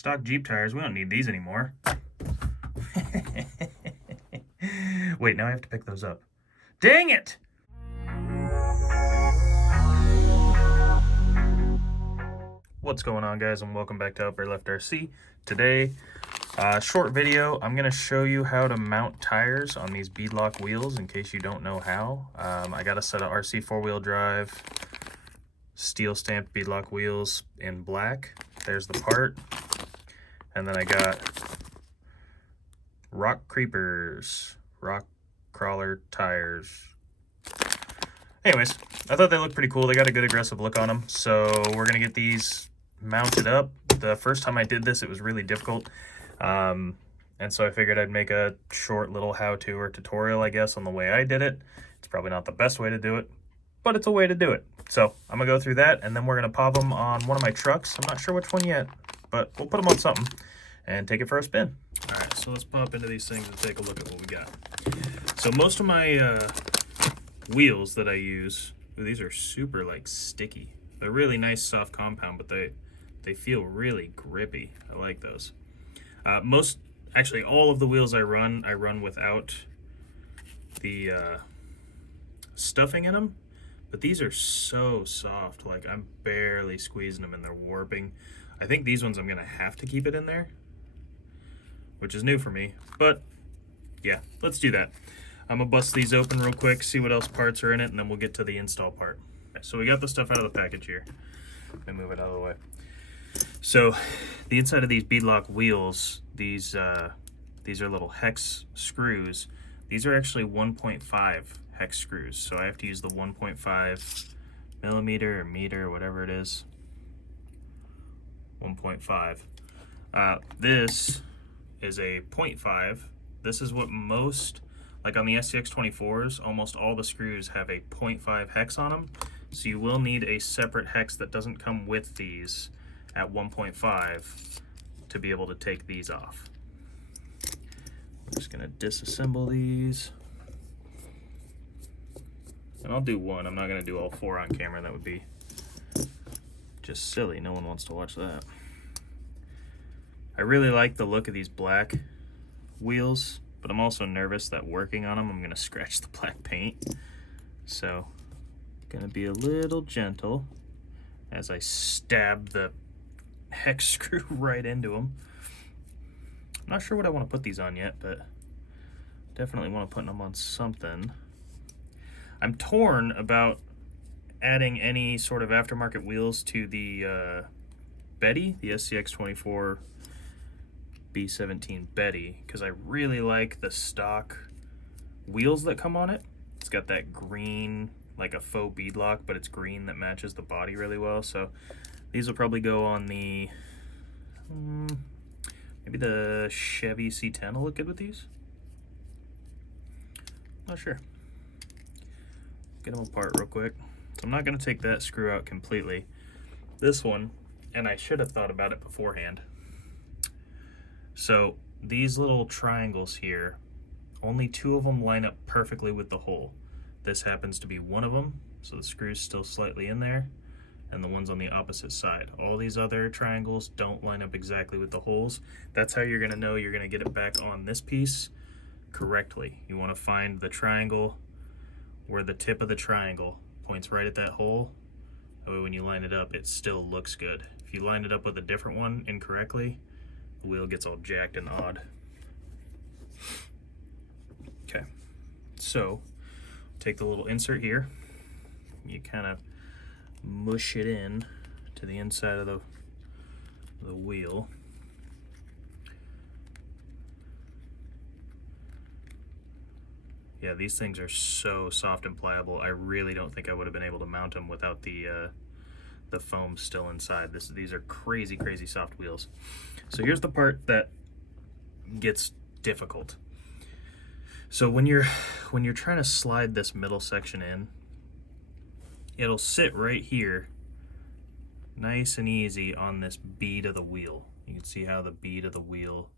Stock Jeep tires, we don't need these anymore. Wait, now I have to pick those up. Dang it! What's going on, guys, and welcome back to Upper Left RC. Today, short video, I'm going to show you how to mount tires on these beadlock wheels in case you don't know how. I got a set of RC4 wheel drive, steel stamped beadlock wheels in black. There's the part. And then I got Rock Creepers, rock crawler tires. Anyways, I thought they looked pretty cool. They got a good aggressive look on them. So we're going to get these mounted up. The first time I did this, it was really difficult. And so I figured I'd make a short little how-to or tutorial, I guess, on the way I did it. It's probably not the best way to do it, but it's a way to do it. So I'm going to go through that, and then we're going to pop them on one of my trucks. I'm not sure which one yet, but we'll put them on something and take it for a spin. All right, so let's pop into these things and take a look at what we got. So most of my wheels that I use, these are super like sticky. They're really nice soft compound, but they feel really grippy. I like those. Actually all of the wheels I run without the stuffing in them, but these are so soft. Like, I'm barely squeezing them and they're warping. I think these ones I'm gonna have to keep it in there, which is new for me, but yeah, let's do that. I'm gonna bust these open real quick, see what else parts are in it, and then we'll get to the install part. So we got the stuff out of the package here. Let me move it out of the way. So the inside of these beadlock wheels, these are little hex screws. These are actually 1.5 hex screws, so I have to use the 1.5 millimeter or meter, whatever it is. 1.5. This is a 0.5. This is what most, like on the Scx24s, almost all the screws have a 0.5 hex on them. So you will need a separate hex that doesn't come with these at 1.5 to be able to take these off. I'm just gonna disassemble these. And I'll do one. I'm not gonna do all four on camera. That would be just silly. No one wants to watch that. I really like the look of these black wheels, but I'm also nervous that working on them, I'm gonna scratch the black paint. So, gonna be a little gentle as I stab the hex screw right into them. I'm not sure what I want to put these on yet, but definitely want to put them on something. I'm torn about adding any sort of aftermarket wheels to the Betty, the Scx24 B17 Betty, because I really like the stock wheels that come on it. It's got that green, like a faux beadlock, but it's green that matches the body really well. So these will probably go on the, maybe the Chevy C10 will look good with these. Not sure. Get them apart real quick. So I'm not going to take that screw out completely. This one, and I should have thought about it beforehand. So these little triangles here, only two of them line up perfectly with the hole. This happens to be one of them, so the screw's still slightly in there, and the one's on the opposite side. All these other triangles don't line up exactly with the holes. That's how you're gonna know you're gonna get it back on this piece correctly. You wanna find the triangle where the tip of the triangle points right at that hole. That way when you line it up, it still looks good. If you line it up with a different one incorrectly, the wheel gets all jacked and odd. Okay, so take the little insert here. You kind of mush it in to the inside of the wheel. Yeah, these things are so soft and pliable. I really don't think I would have been able to mount them without the foam still inside. These are crazy, crazy soft wheels. So here's the part that gets difficult. So when you're trying to slide this middle section in, it'll sit right here, nice and easy on this bead of the wheel. You can see how the bead of the wheel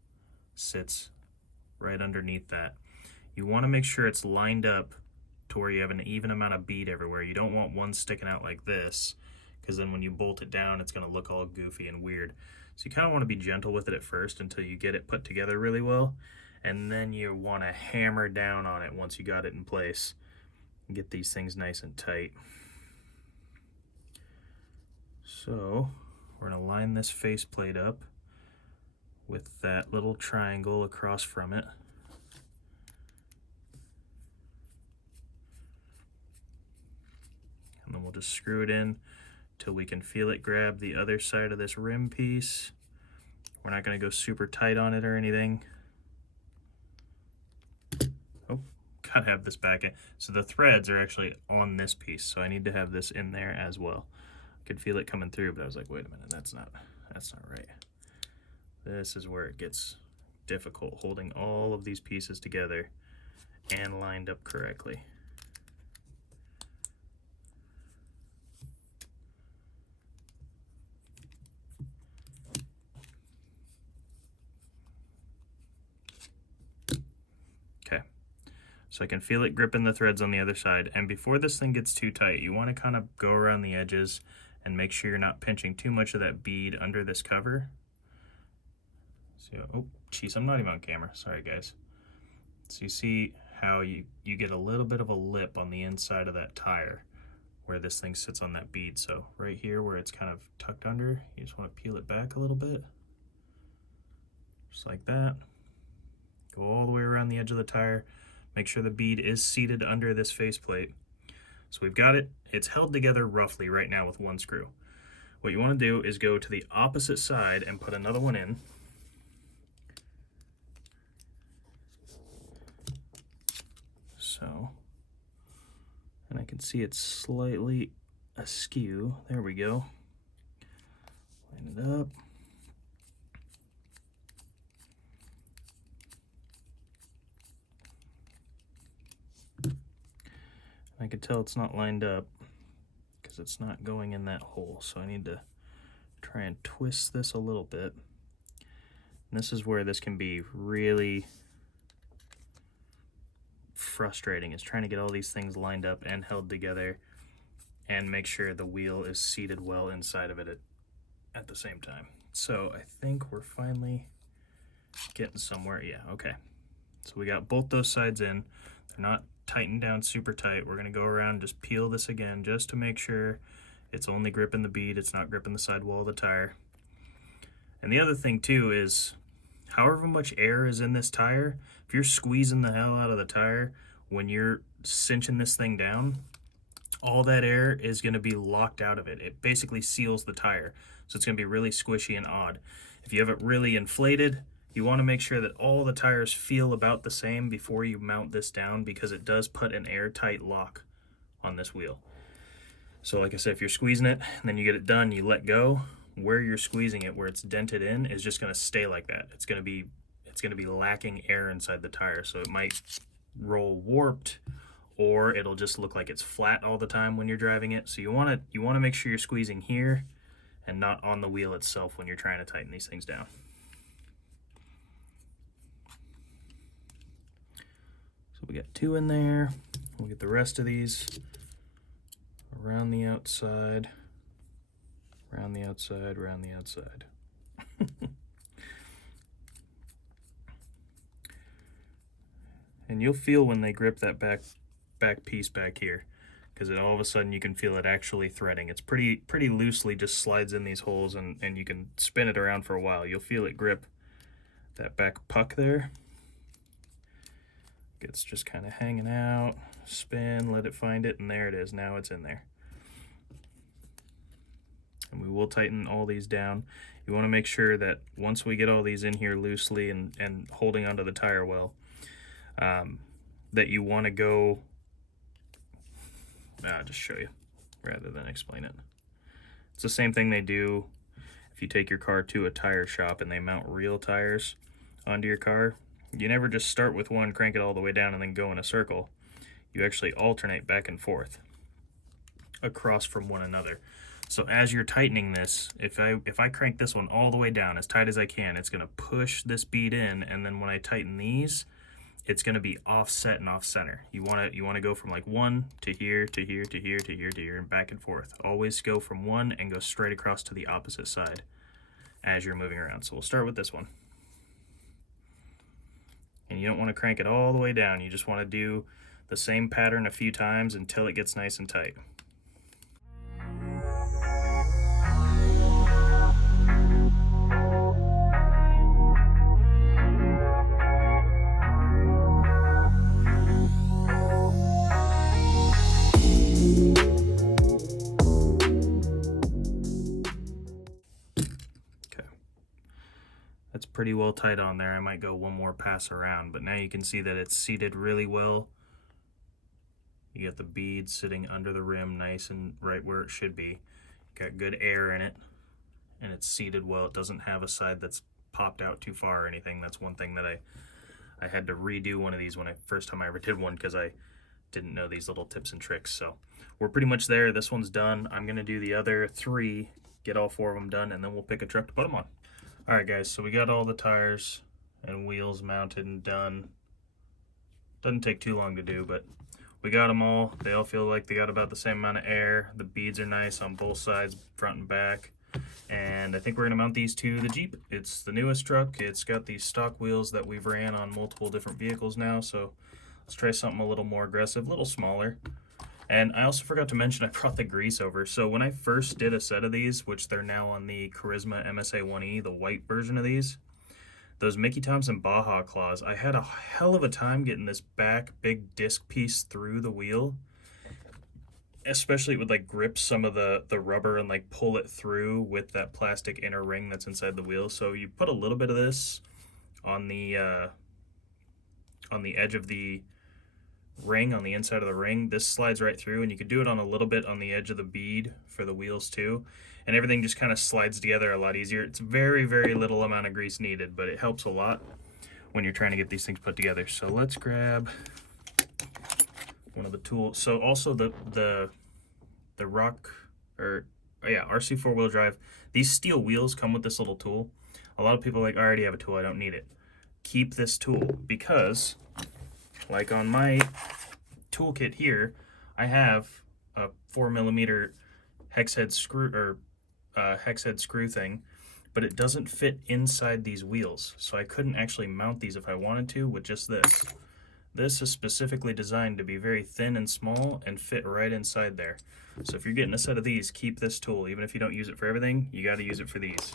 sits right underneath that. You want to make sure it's lined up to where you have an even amount of bead everywhere. You don't want one sticking out like this, because then when you bolt it down, it's going to look all goofy and weird. So you kind of want to be gentle with it at first until you get it put together really well, and then you want to hammer down on it once you got it in place and get these things nice and tight. So we're going to line this faceplate up with that little triangle across from it. And then we'll just screw it in till we can feel it grab the other side of this rim piece. We're not going to go super tight on it or anything. Oh, gotta have this back in. So the threads are actually on this piece, so I need to have this in there as well. I could feel it coming through, but I was like, wait a minute, that's not right. This is where it gets difficult, holding all of these pieces together and lined up correctly. Okay, so I can feel it gripping the threads on the other side, and before this thing gets too tight, you want to kind of go around the edges and make sure you're not pinching too much of that bead under this cover. So, oh, geez, I'm not even on camera. Sorry, guys. So you see how you get a little bit of a lip on the inside of that tire where this thing sits on that bead. So right here where it's kind of tucked under, you just want to peel it back a little bit. Just like that. Go all the way around the edge of the tire. Make sure the bead is seated under this faceplate. So we've got it. It's held together roughly right now with one screw. What you want to do is go to the opposite side and put another one in. So, and I can see it's slightly askew. There we go. Line it up. I can tell it's not lined up because it's not going in that hole, so I need to try and twist this a little bit. And this is where this can be really frustrating, is trying to get all these things lined up and held together and make sure the wheel is seated well inside of it at the same time. So I think we're finally getting somewhere. Yeah, okay. So we got both those sides in. They're not tightened down super tight. We're going to go around and just peel this again just to make sure it's only gripping the bead, it's not gripping the sidewall of the tire. And the other thing too is, however much air is in this tire, if you're squeezing the hell out of the tire when you're cinching this thing down, all that air is going to be locked out of it. It basically seals the tire, so it's going to be really squishy and odd. If you have it really inflated, you want to make sure that all the tires feel about the same before you mount this down, because it does put an airtight lock on this wheel. So like I said, if you're squeezing it and then you get it done, you let go, where you're squeezing it, where it's dented in, is just going to stay like that. It's going to be lacking air inside the tire, so it might roll warped, or it'll just look like it's flat all the time when you're driving it. So you want to make sure you're squeezing here and not on the wheel itself when you're trying to tighten these things down. So we got 2 in there. We'll get the rest of these around the outside, around the outside, around the outside. And you'll feel when they grip that back piece back here, because all of a sudden you can feel it actually threading. It's pretty loosely just slides in these holes, and you can spin it around for a while. You'll feel it grip that back puck there. It's just kind of hanging out. Spin, let it find it, and there it is. Now it's in there. And we will tighten all these down. You want to make sure that once we get all these in here loosely and holding onto the tire well, that you want to go, I'll just show you rather than explain it. It's the same thing they do if you take your car to a tire shop and they mount real tires onto your car. You never just start with one, crank it all the way down, and then go in a circle. You actually alternate back and forth across from one another. So as you're tightening this, if I crank this one all the way down as tight as I can, it's going to push this bead in, and then when I tighten these, it's going to be offset and off center. You want to go from like 1 to here to here to here to here to here and back and forth. Always go from 1 and go straight across to the opposite side. as you're moving around. So we'll start with this one. And you don't want to crank it all the way down. You just want to do the same pattern a few times until it gets nice and tight. That's pretty well tight on there. I might go one more pass around, but now you can see that it's seated really well. You got the bead sitting under the rim nice and right where it should be. Got good air in it, and it's seated well. It doesn't have a side that's popped out too far or anything. That's one thing that I had to redo one of these when first time I ever did one, because I didn't know these little tips and tricks. So we're pretty much there. This one's done. I'm gonna do the other 3, get all 4 of them done, and then we'll pick a truck to put them on. All right, guys, so we got all the tires and wheels mounted and done. Doesn't take too long to do, but we got them all. They all feel like they got about the same amount of air. The beads are nice on both sides, front and back. And I think we're gonna mount these to the Jeep. It's the newest truck. It's got these stock wheels that we've ran on multiple different vehicles now, so let's try something a little more aggressive, a little smaller. And I also forgot to mention I brought the grease over. So when I first did a set of these, which they're now on the Charisma MSA 1E, the white version of these, those Mickey Thompson Baja claws, I had a hell of a time getting this back big disc piece through the wheel. Especially it would like grip some of the rubber and like pull it through with that plastic inner ring that's inside the wheel. So you put a little bit of this on the edge of the ring, on the inside of the ring. This slides right through, and you could do it on a little bit on the edge of the bead for the wheels too, and everything just kind of slides together a lot easier. It's very, very little amount of grease needed, but it helps a lot when you're trying to get these things put together. So let's grab one of the tools. So also the Rock, or yeah, RC 4-wheel drive, these steel wheels come with this little tool. A lot of people are like, I already have a tool, I don't need it. Keep this tool, because like on my toolkit here, I have a 4mm hex head screw, or hex head screw thing, but it doesn't fit inside these wheels. So I couldn't actually mount these if I wanted to with just this. This is specifically designed to be very thin and small and fit right inside there. So if you're getting a set of these, keep this tool. Even if you don't use it for everything, you got to use it for these.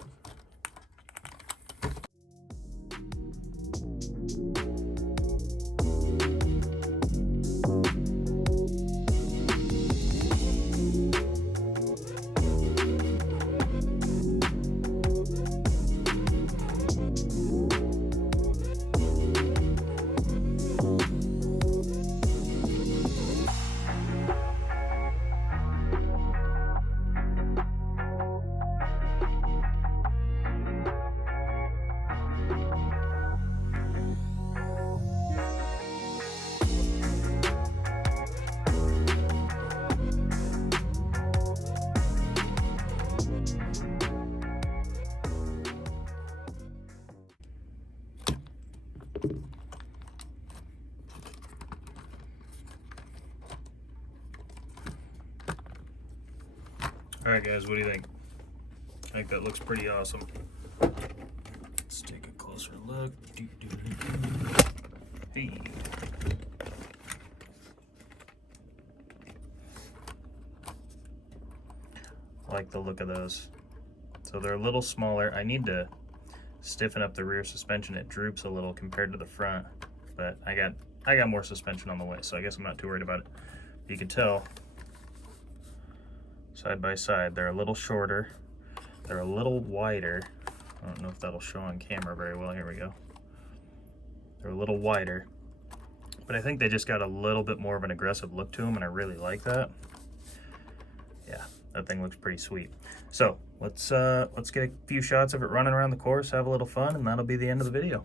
Alright guys, what do you think? I think that looks pretty awesome. Let's take a closer look. Hey. I like the look of those. So they're a little smaller. I need to stiffen up the rear suspension. It droops a little compared to the front, but I got more suspension on the way, so I guess I'm not too worried about it. You can tell side by side they're a little shorter, they're a little wider. I don't know if that'll show on camera very well. Here we go. They're a little wider, but I think they just got a little bit more of an aggressive look to them, and I really like that. Yeah, that thing looks pretty sweet. So let's get a few shots of it running around the course, have a little fun, and that'll be the end of the video.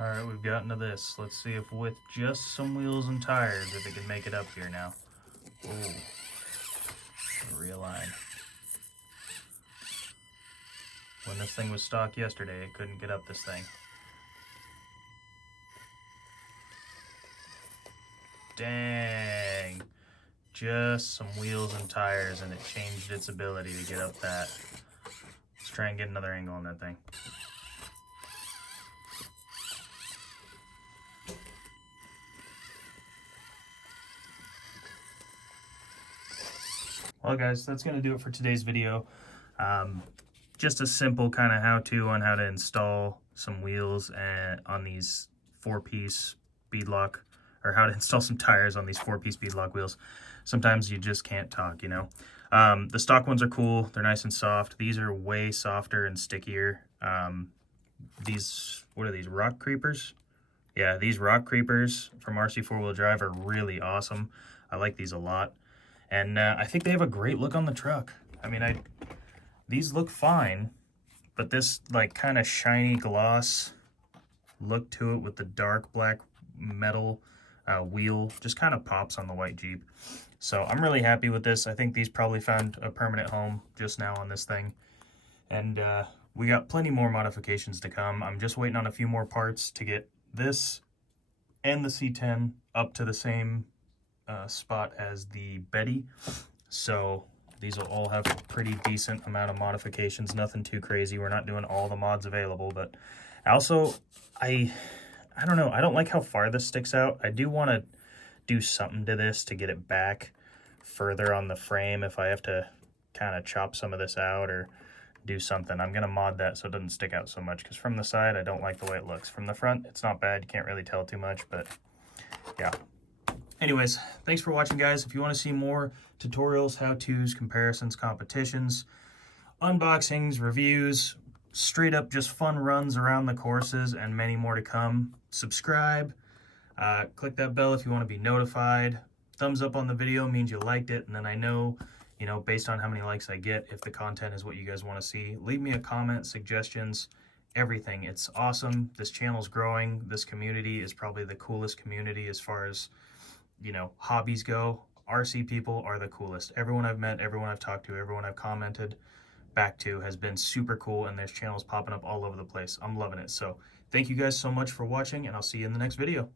All right, we've gotten to this. Let's see if with just some wheels and tires, if it can make it up here now. Oh, realign. When this thing was stock yesterday, it couldn't get up this thing. Dang. Just some wheels and tires and it changed its ability to get up that. Let's try and get another angle on that thing. Well guys, that's going to do it for today's video. Just a simple kind of how-to on how to install some wheels on these 4-piece beadlock, or how to install some tires on these 4-piece beadlock wheels. Sometimes you just can't talk, you know. The stock ones are cool. They're nice and soft. These are way softer and stickier. These, what are these, Rock Creepers? Yeah, these Rock Creepers from RC4WD Drive are really awesome. I like these a lot. And I think they have a great look on the truck. I mean, these look fine, but this like kind of shiny gloss look to it with the dark black metal wheel just kind of pops on the white Jeep. So I'm really happy with this. I think these probably found a permanent home just now on this thing. And we got plenty more modifications to come. I'm just waiting on a few more parts to get this and the C10 up to the same spot as the Betty. So these will all have a pretty decent amount of modifications, nothing too crazy. We're not doing all the mods available, but also I don't know, I don't like how far this sticks out. I do want to do something to this to get it back further on the frame if I have to kind of chop some of this out or do something. I'm going to mod that so it doesn't stick out so much, because from the side I don't like the way it looks. From the front it's not bad, you can't really tell too much, but yeah. Anyways, thanks for watching guys. If you want to see more tutorials, how-tos, comparisons, competitions, unboxings, reviews, straight up just fun runs around the courses, and many more to come, subscribe, click that bell if you want to be notified. Thumbs up on the video means you liked it, and then I know, you know, based on how many likes I get, if the content is what you guys want to see. Leave me a comment, suggestions, everything. It's awesome. This channel's growing. This community is probably the coolest community as far as, you know, hobbies go. RC people are the coolest. Everyone I've met, everyone I've talked to, everyone I've commented back to has been super cool, and there's channels popping up all over the place. I'm loving it. So thank you guys so much for watching, and I'll see you in the next video.